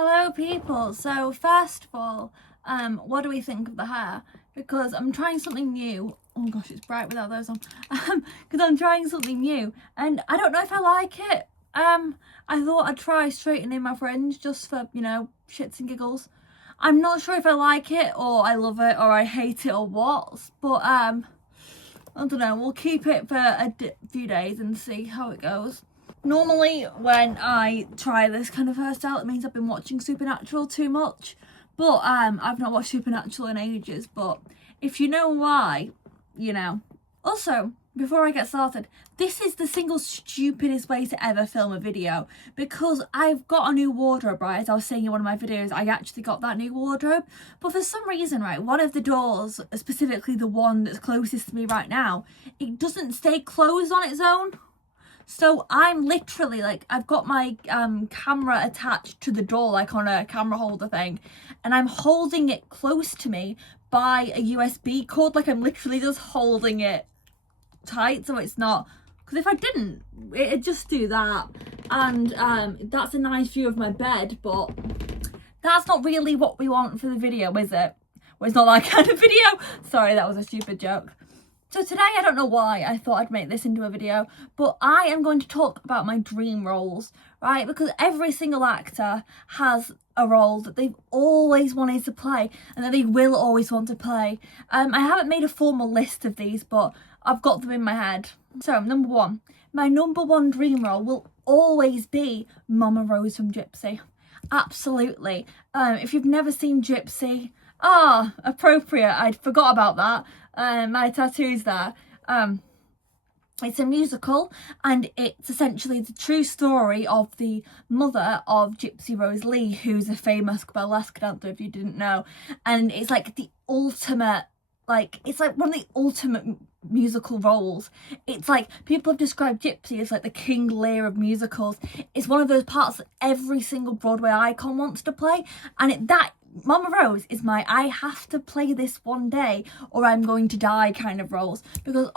Hello people, so first of all, what do we think of the hair? Because I'm trying something new. Oh gosh, it's bright without those on. Because I'm trying something new and I don't know if I like it. I thought I'd try straightening my fringe just for, you know, shits and giggles. I'm not sure if I like it or I love it or I hate it or what, but I don't know, we'll keep it for a few days and see how it goes. Normally when I try this kind of hairstyle, it means I've been watching Supernatural too much, but I've not watched Supernatural in ages, but if you know why, you know. Also, before I get started, this is the single stupidest way to ever film a video, because I've got a new wardrobe, right? As I was saying in one of my videos, I actually got that new wardrobe, but for some reason, right, one of the doors, specifically the one that's closest to me right now, it doesn't stay closed on its own. So I'm literally like, I've got my camera attached to the door, like on a camera holder thing, and I'm holding it close to me by a USB cord. Like I'm literally just holding it tight so it's not, because if I didn't, it'd just do that. And that's a nice view of my bed, but that's not really what we want for the video, is it? Well, it's not that kind of video. Sorry, that was a stupid joke. So today, I don't know why I thought I'd make this into a video, but I am going to talk about my dream roles, right? Because every single actor has a role that they've always wanted to play and that they will always want to play. I haven't made a formal list of these, but I've got them in my head. So, number one, my number one dream role will always be Mama Rose from Gypsy. Absolutely. If you've never seen Gypsy, appropriate, I'd forgot about that. My tattoo's there. It's a musical and it's essentially the true story of the mother of Gypsy Rose Lee, who's a famous burlesque dancer, if you didn't know. And it's like the ultimate, it's like one of the ultimate musical roles. It's like, people have described Gypsy as like the King Lear of musicals. It's one of those parts that every single Broadway icon wants to play, and Mama Rose is my I have to play this one day or I'm going to die kind of roles, because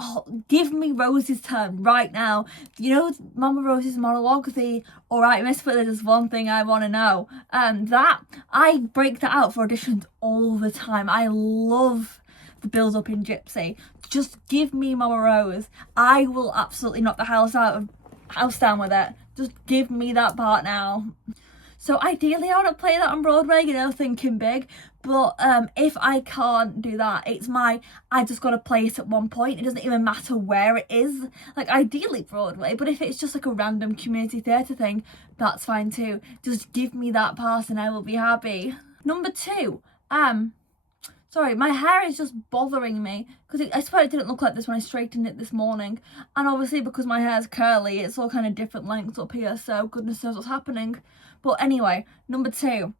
give me Rose's turn right now. You know Mama Rose's monologue, the "Alright Miss, but there's one thing I want to know," that I break that out for auditions all the time. I love the build up in Gypsy. Just give me Mama Rose. I will absolutely knock the house down with it. Just give me that part now. So ideally I want to play that on Broadway, you know, thinking big, but if I can't do that, I just got to play it at one point. It doesn't even matter where it is, like ideally Broadway, but if it's just like a random community theatre thing, that's fine too. Just give me that part and I will be happy. Number two, sorry, my hair is just bothering me, because I swear it didn't look like this when I straightened it this morning, and obviously because my hair's curly, it's all kind of different lengths up here, so goodness knows what's happening. But anyway, number two,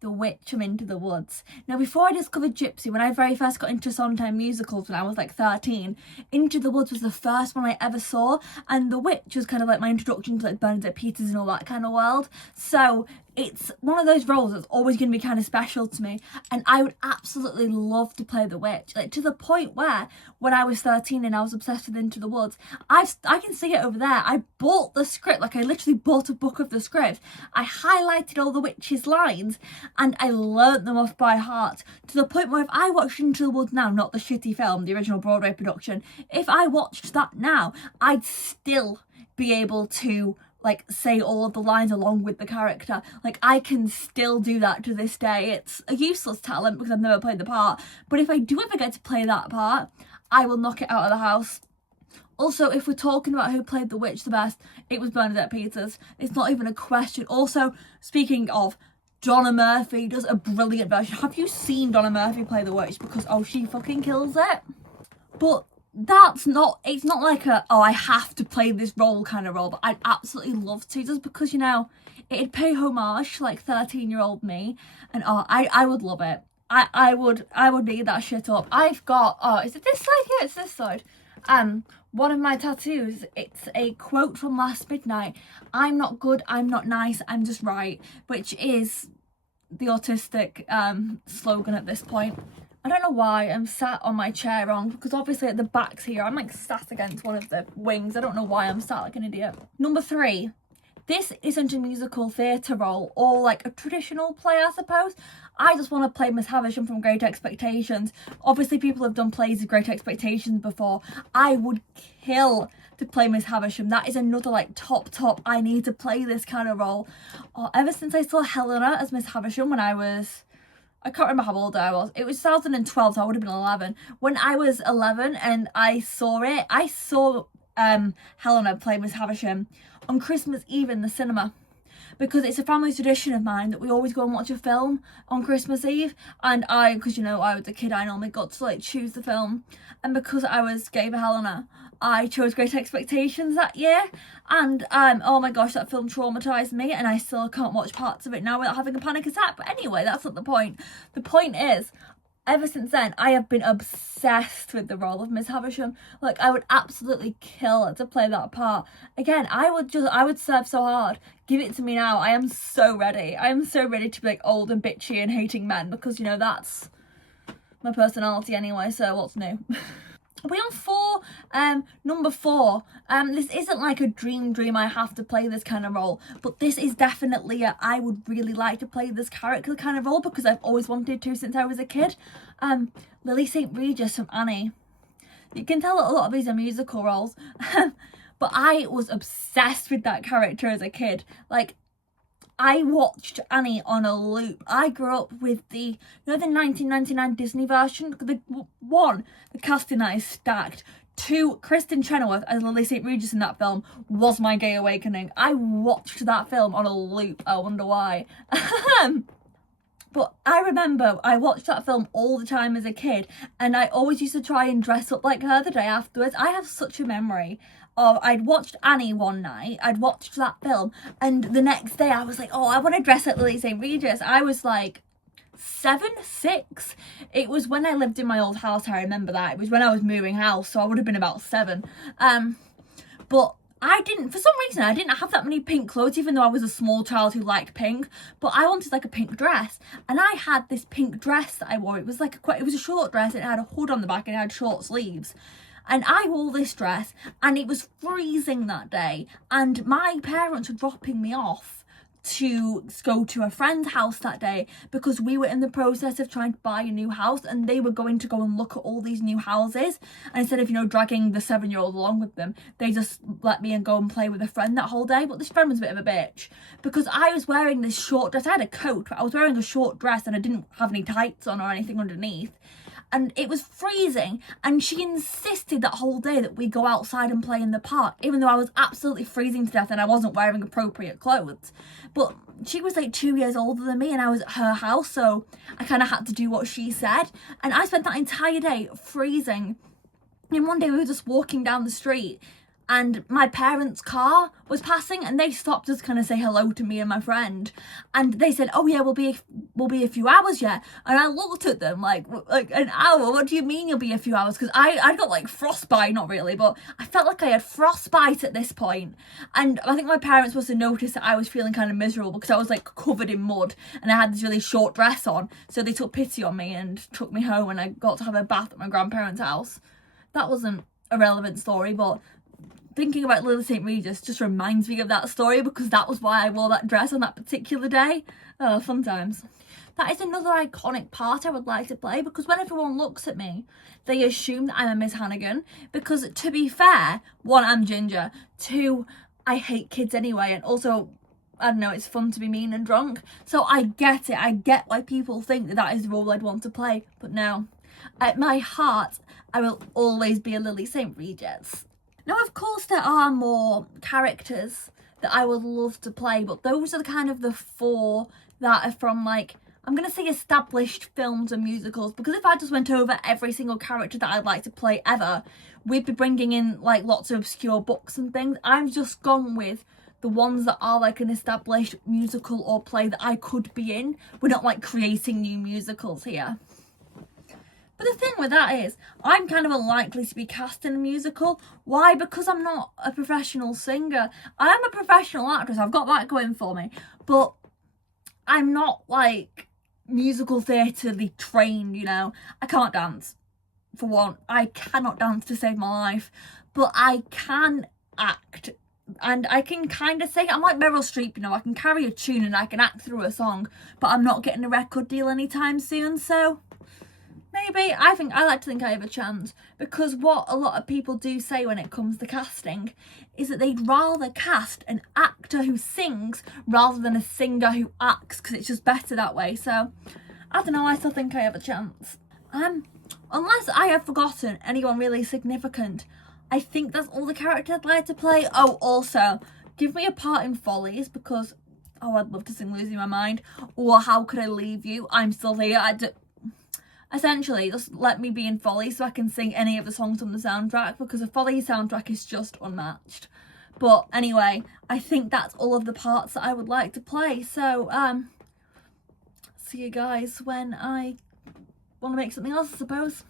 The Witch from Into the Woods. Now, before I discovered Gypsy, when I very first got into Sondheim musicals when I was like 13, Into the Woods was the first one I ever saw, and The Witch was kind of like my introduction to like Bernadette Peters and all that kind of world. So it's one of those roles that's always going to be kind of special to me, and I would absolutely love to play the witch, like to the point where when I was 13 and I was obsessed with Into the Woods, I can see it over there. I bought the script, like I literally bought a book of the script. I highlighted all the witch's lines and I learnt them off by heart, to the point where if I watched Into the Woods now, not the shitty film, the original Broadway production, if I watched that now, I'd still be able to like say all of the lines along with the character. Like I can still do that to this day. It's a useless talent because I've never played the part, but if I do ever get to play that part, I will knock it out of the house. Also, if we're talking about who played the witch the best, it was Bernadette Peters. It's not even a question. Also, speaking of, Donna Murphy does a brilliant version. Have you seen Donna Murphy play the witch? Because she fucking kills it. But it's not like I have to play this role kind of role, but I'd absolutely love to, just because, you know, it'd pay homage to like 13-year-old me, and I would love it. I would eat that shit up. I've got, is it this side? Yeah, it's this side. One of my tattoos, it's a quote from Last Midnight: "I'm not good, I'm not nice, I'm just right," which is the autistic slogan at this point. I don't know why I'm sat on my chair wrong, because obviously at the back's here, I'm like sat against one of the wings. I don't know why I'm sat like an idiot. Number three, This isn't a musical theatre role or like a traditional play, I suppose. I just want to play Miss Havisham from Great Expectations. Obviously people have done plays of Great Expectations before. I would kill to play Miss Havisham. That is another like top, I need to play this kind of role. Ever since I saw Helena as Miss Havisham when I can't remember how old I was. It was 2012, so I would have been 11. When I was 11 and I saw Helena play Miss Havisham on Christmas Eve in the cinema, because it's a family tradition of mine that we always go and watch a film on Christmas Eve. And because I was a kid, I normally got to like choose the film, and because I was gay for Helena, I chose Great Expectations that year. And oh my gosh, that film traumatized me, and I still can't watch parts of it now without having a panic attack. But anyway, that's not the point. The point is, ever since then, I have been obsessed with the role of Miss Havisham. Like, I would absolutely kill to play that part. Again, I would serve so hard. Give it to me now. I am so ready. I am so ready to be like old and bitchy and hating men, because that's my personality anyway, so what's new? We're on number 4. This isn't like a dream I have to play this kind of role, but this is definitely I would really like to play this character kind of role, because I've always wanted to since I was a kid. Lily St. Regis from Annie. You can tell that a lot of these are musical roles, but I was obsessed with that character as a kid. Like, I watched Annie on a loop. I grew up with the 1999 Disney version. The casting that is stacked. 2, Kristen Chenoweth as Lily St. Regis in that film was my gay awakening. I watched that film on a loop. I wonder why. But I remember I watched that film all the time as a kid, and I always used to try and dress up like her the day afterwards. I have such a memory of, I'd watched Annie one night, I'd watched that film, and the next day I was like, oh, I want to dress like Lily St. Regis. I was like 7, 6. It was when I lived in my old house, I remember that. It was when I was moving house, so I would have been about 7. But for some reason, I didn't have that many pink clothes, even though I was a small child who liked pink. But I wanted like a pink dress, and I had this pink dress that I wore. It was like it was a short dress, and it had a hood on the back, and it had short sleeves. And I wore this dress, and it was freezing that day, and my parents were dropping me off to go to a friend's house that day, because we were in the process of trying to buy a new house, and they were going to go and look at all these new houses. And instead of dragging the 7-year-old along with them, they just let me go and play with a friend that whole day. But this friend was a bit of a bitch, because I was wearing this short dress. I had a coat, but I was wearing a short dress, and I didn't have any tights on or anything underneath. And it was freezing, and she insisted that whole day that we go outside and play in the park, even though I was absolutely freezing to death and I wasn't wearing appropriate clothes. But she was like 2 years older than me, and I was at her house, so I kind of had to do what she said. And I spent that entire day freezing. And one day we were just walking down the street, and my parents' car was passing, and they stopped us to kind of say hello to me and my friend, and they said, oh yeah, we'll be a few hours yet. And I looked at them like an hour? What do you mean you'll be a few hours? Because I got like frostbite, not really, but I felt like I had frostbite at this point. And I think my parents must have noticed that I was feeling kind of miserable, because I was like covered in mud and I had this really short dress on, so they took pity on me and took me home, and I got to have a bath at my grandparents' house. That wasn't a relevant story, but thinking about Lily St. Regis just reminds me of that story, because that was why I wore that dress on that particular day. Oh, fun times. That is another iconic part I would like to play, because when everyone looks at me, they assume that I'm a Miss Hannigan, because to be fair, 1, I'm ginger, 2, I hate kids anyway, and also, I don't know, it's fun to be mean and drunk. So I get it. I get why people think that is the role I'd want to play, but no. At my heart, I will always be a Lily St. Regis. Now, of course, there are more characters that I would love to play, but those are kind of the 4 that are from, like, I'm going to say established films and musicals, because if I just went over every single character that I'd like to play ever, we'd be bringing in, like, lots of obscure books and things. I've just gone with the ones that are, like, an established musical or play that I could be in. We're not, like, creating new musicals here. But the thing with that is, I'm kind of unlikely to be cast in a musical. Why? Because I'm not a professional singer. I am a professional actress, I've got that going for me. But I'm not, like, musical theatre-ly trained, I can't dance, for one. I cannot dance to save my life. But I can act and I can kind of sing. I'm like Meryl Streep, you know, I can carry a tune and I can act through a song, but I'm not getting a record deal anytime soon, so maybe. I like to think I have a chance, because what a lot of people do say when it comes to casting is that they'd rather cast an actor who sings rather than a singer who acts, because it's just better that way. So I don't know, I still think I have a chance. Unless I have forgotten anyone really significant, I think that's all the characters I'd like to play. Oh, also, give me a part in Follies, because I'd love to sing Losing My Mind, or How Could I Leave You, I'm Still Here. Essentially, just let me be in Follies so I can sing any of the songs on the soundtrack, because the Follies soundtrack is just unmatched. But anyway, I think that's all of the parts that I would like to play. So, see you guys when I want to make something else, I suppose.